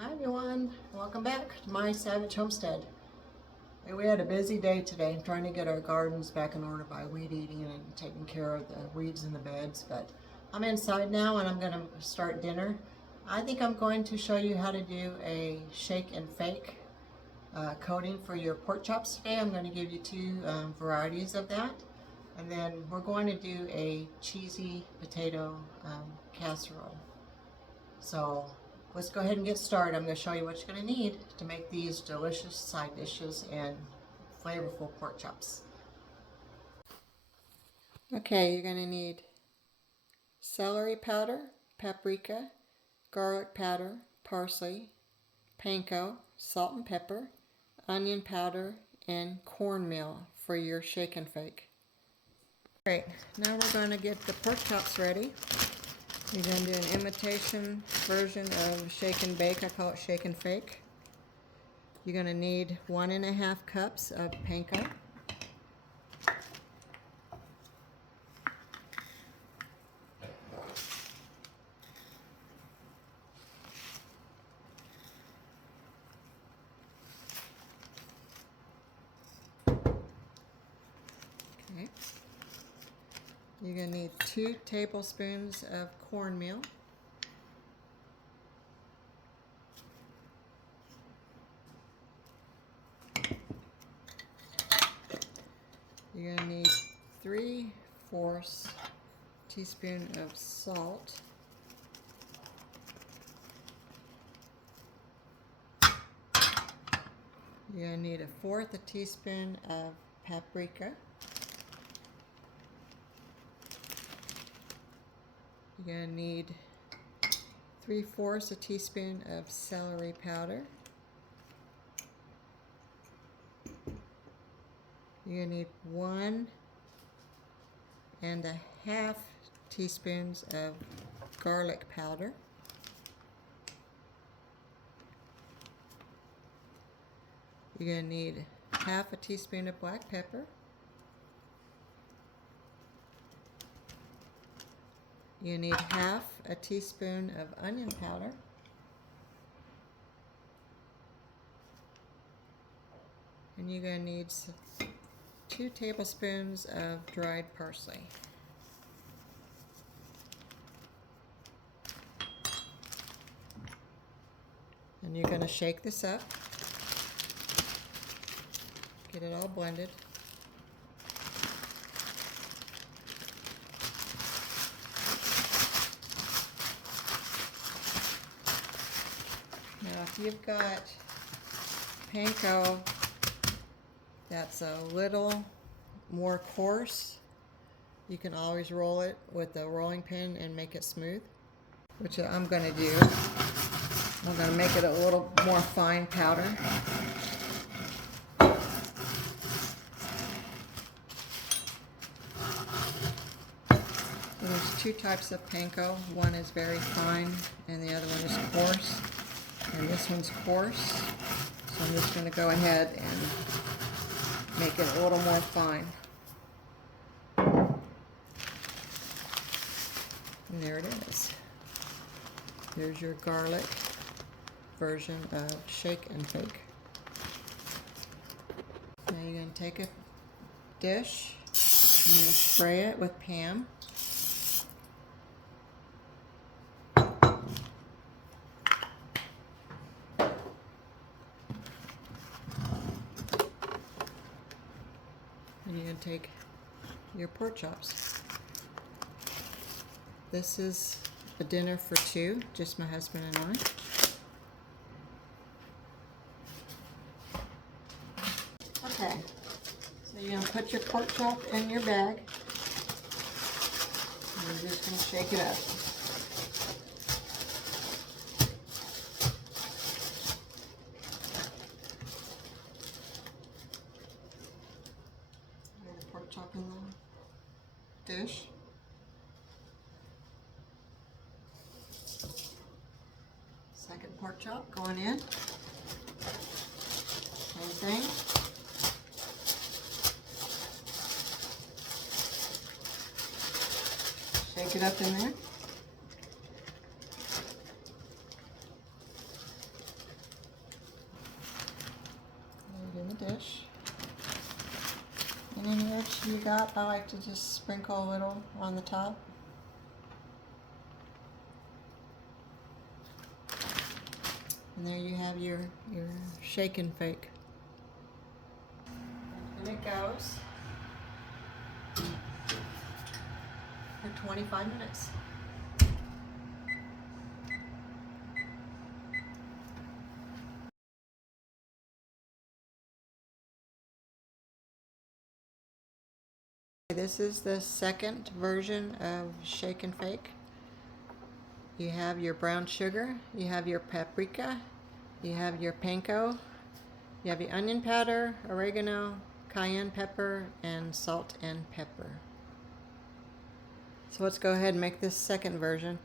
Hi everyone, welcome back to my Savage Homestead. Hey, we had a busy day today trying to get our gardens back in order by weed eating and taking care of the weeds in the beds, but I'm inside now and I'm going to start dinner. I think I'm going to show you how to do a shake and fake coating for your pork chops today. I'm going to give you two varieties of that, and then we're going to do a cheesy potato casserole. So let's go ahead and get started. I'm going to show you what you're going to need to make these delicious side dishes and flavorful pork chops. Okay, you're going to need celery powder, paprika, garlic powder, parsley, panko, salt and pepper, onion powder, and cornmeal for your shake and fake. Great, now we're going to get the pork chops ready. You're going to do an imitation version of shake and bake. I call it shake and fake. You're going to need 1.5 cups of panko. Okay. You're going to need 2 tablespoons of cornmeal. You're going to need 3/4 teaspoon of salt. You're going to need 1/4 teaspoon of paprika. You're going to need 3/4 teaspoon of celery powder. You're going to need 1.5 teaspoons of garlic powder. You're going to need 1/2 teaspoon of black pepper. You need 1/2 teaspoon of onion powder. And you're going to need 2 tablespoons of dried parsley. And you're going to shake this up. Get it all blended. Now if you've got panko that's a little more coarse, you can always roll it with a rolling pin and make it smooth, which I'm going to do. I'm going to make it a little more fine powder. There's 2 types of panko. One is very fine and the other one is coarse. And this one's coarse. So I'm just going to go ahead and make it a little more fine. And there it is. There's your garlic version of shake and fake. Now you're going to take a dish. I'm going to spray it with Pam. And you're going to take your pork chops. This is a dinner for 2, just my husband and I. Okay, so you're going to put your pork chop in your bag. And you're just going to shake it up. Put the pork chop in the dish. Second pork chop going in. Same thing. Shake it up in there. got. I like to just sprinkle a little on the top. And there you have your shake and bake. And it goes for 25 minutes. This is the second version of shake and bake. You have your brown sugar, you have your paprika, you have your panko, you have your onion powder, oregano, cayenne pepper, and salt and pepper. So let's go ahead and make this second version.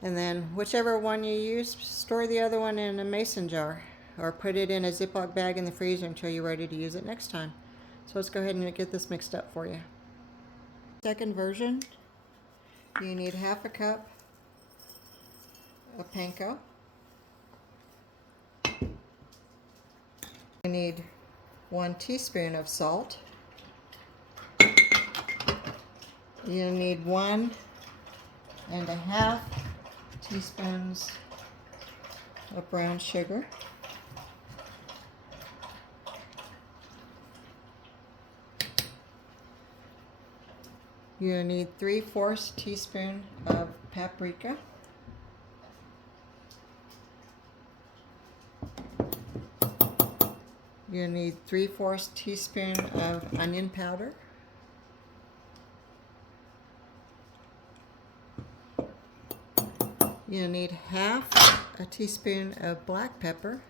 And then whichever one you use, store the other one in a mason jar or put it in a Ziploc bag in the freezer until you're ready to use it next time. So let's go ahead and get this mixed up for you. Second version, you need half a cup of panko. You need 1 teaspoon of salt. You need 1.5 teaspoons of brown sugar. You need 3/4 teaspoon of paprika. You need 3/4 teaspoon of onion powder. You need half a teaspoon of black pepper.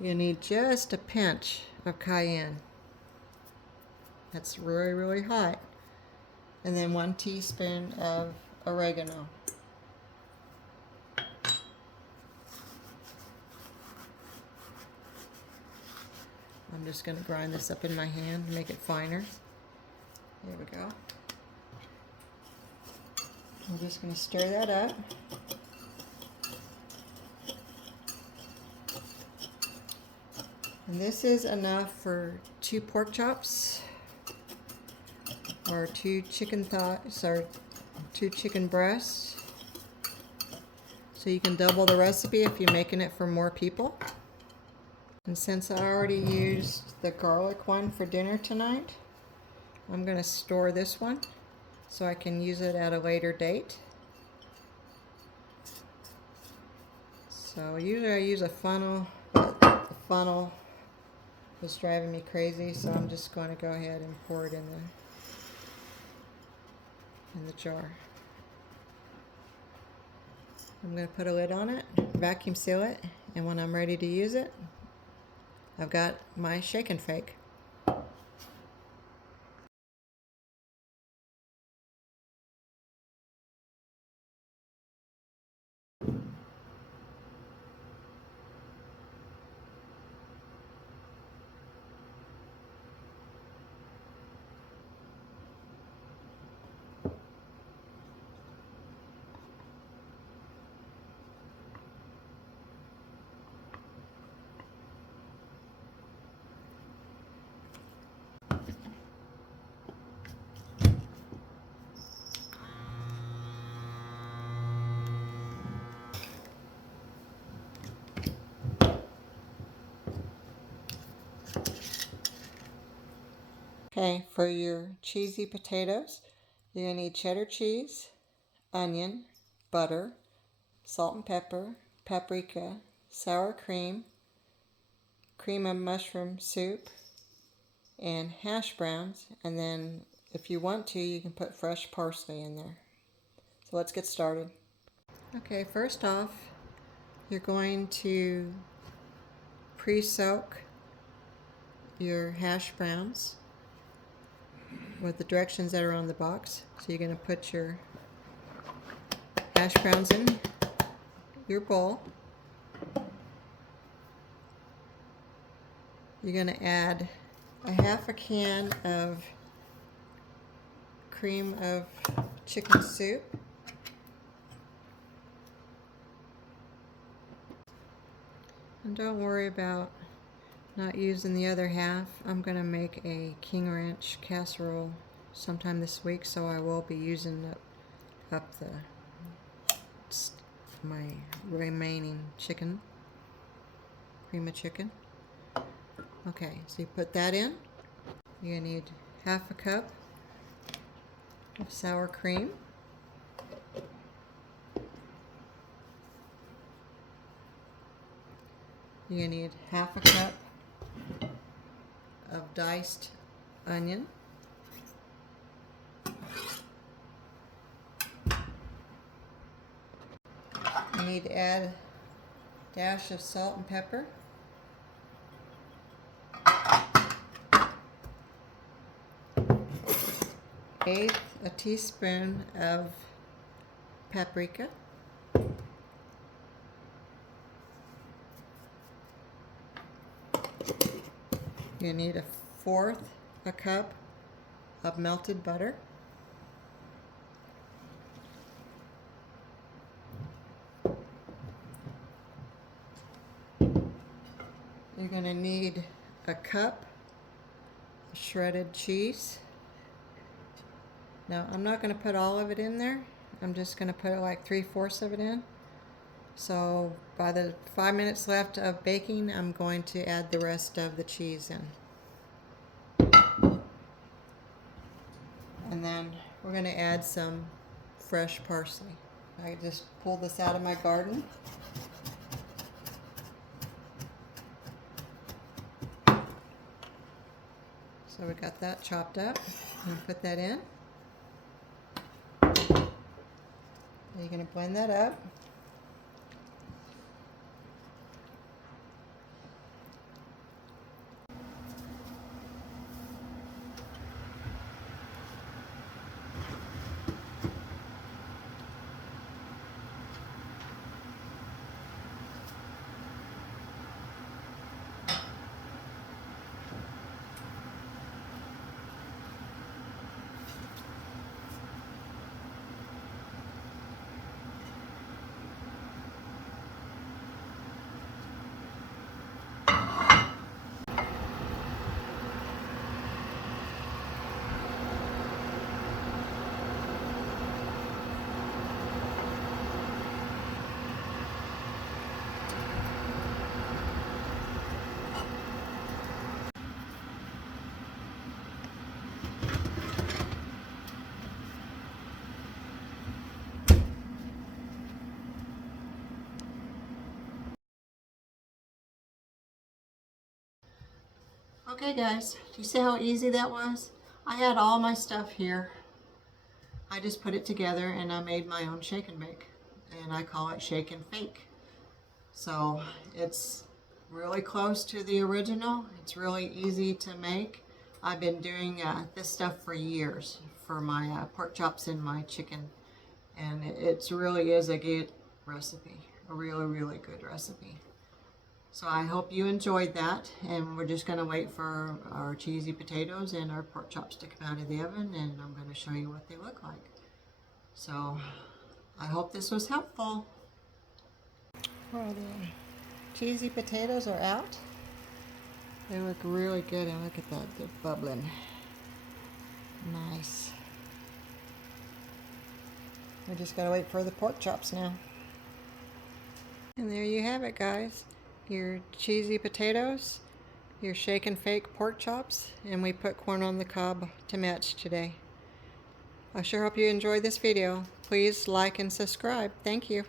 You need just a pinch of cayenne. That's really, really hot. And then 1 teaspoon of oregano. I'm just going to grind this up in my hand and make it finer. There we go. I'm just going to stir that up. And this is enough for 2 pork chops or 2 chicken thighs or 2 chicken breasts. So you can double the recipe if you're making it for more people. And since I already used the garlic one for dinner tonight, I'm going to store this one so I can use it at a later date. So usually I use a funnel, but the funnel was driving me crazy, so I'm just going to go ahead and pour it in the jar. I'm going to put a lid on it, vacuum seal it, and when I'm ready to use it, I've got my shake and bake. Okay, for your cheesy potatoes, you're going to need cheddar cheese, onion, butter, salt and pepper, paprika, sour cream, cream of mushroom soup, and hash browns. And then if you want to, you can put fresh parsley in there. So let's get started. Okay, first off, you're going to pre-soak your hash browns with the directions that are on the box. So you're going to put your hash browns in your bowl. You're going to add a half a can of cream of chicken soup. And don't worry about not using the other half. I'm going to make a King Ranch casserole sometime this week, so I will be using up my remaining chicken, cream of chicken. Okay, so you put that in. You're going to need half a cup of sour cream. You're going to need half a cup of diced onion. You need to add a dash of salt and pepper. Eighth a teaspoon of paprika. You need a fourth a cup of melted butter. You're going to need a cup of shredded cheese. Now, I'm not going to put all of it in there. I'm just going to put like 3/4 of it in. So by the 5 minutes left of baking, I'm going to add the rest of the cheese in. And then we're going to add some fresh parsley. I just pulled this out of my garden. So we got that chopped up. I'm going to put that in. You're going to blend that up. Okay guys, do you see how easy that was? I had all my stuff here. I just put it together and I made my own shake and bake. And I call it shake and fake. So it's really close to the original. It's really easy to make. I've been doing this stuff for years for my pork chops and my chicken. And it really is a good recipe. A really, really good recipe. So I hope you enjoyed that, and we're just going to wait for our cheesy potatoes and our pork chops to come out of the oven, and I'm going to show you what they look like. So I hope this was helpful. Well, the cheesy potatoes are out. They look really good, and look at that, they're bubbling. Nice. We just got to wait for the pork chops now. And there you have it, guys. Your cheesy potatoes, your shake and fake pork chops, and we put corn on the cob to match today. I sure hope you enjoyed this video. Please like and subscribe. Thank you.